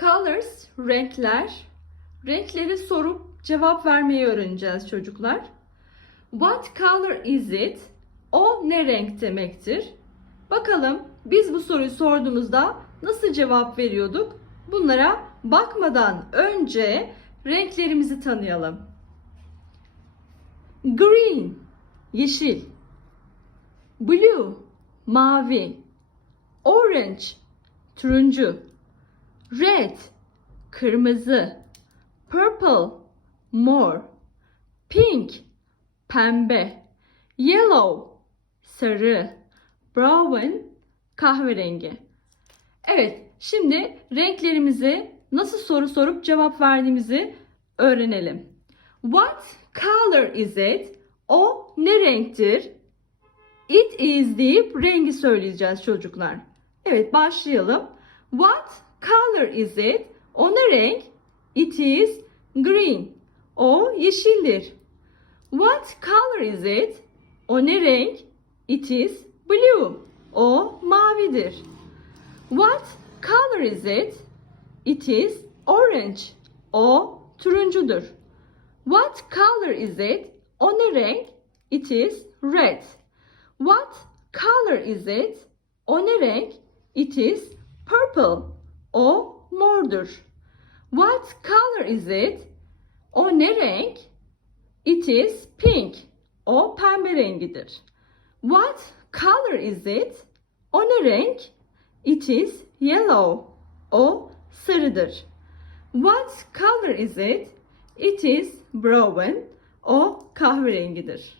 Colors, renkler. Renkleri sorup cevap vermeyi öğreneceğiz çocuklar. What color is it? O ne renk demektir? Bakalım biz bu soruyu sorduğumuzda nasıl cevap veriyorduk? Bunlara bakmadan önce renklerimizi tanıyalım. Green, yeşil. Blue, mavi. Orange, turuncu. Red, kırmızı. Purple, mor. Pink, pembe. Yellow, sarı. Brown, kahverengi. Evet, şimdi renklerimizi nasıl soru sorup cevap verdiğimizi öğrenelim. What color is it? O ne renktir? It is deyip rengi söyleyeceğiz çocuklar. Evet başlayalım. What color is it? O ne renk? It is green. O yeşildir. What color is it? O ne renk? It is blue. O mavidir. What color is it? It is orange. O turuncudur. What color is it? O ne renk? It is red. What color is it? O ne renk? It is purple. O mordur. What color is it? O ne renk? It is pink. O pembe rengidir. What color is it? O ne renk? It is yellow. O sarıdır. What color is it? It is brown. O kahverengidir.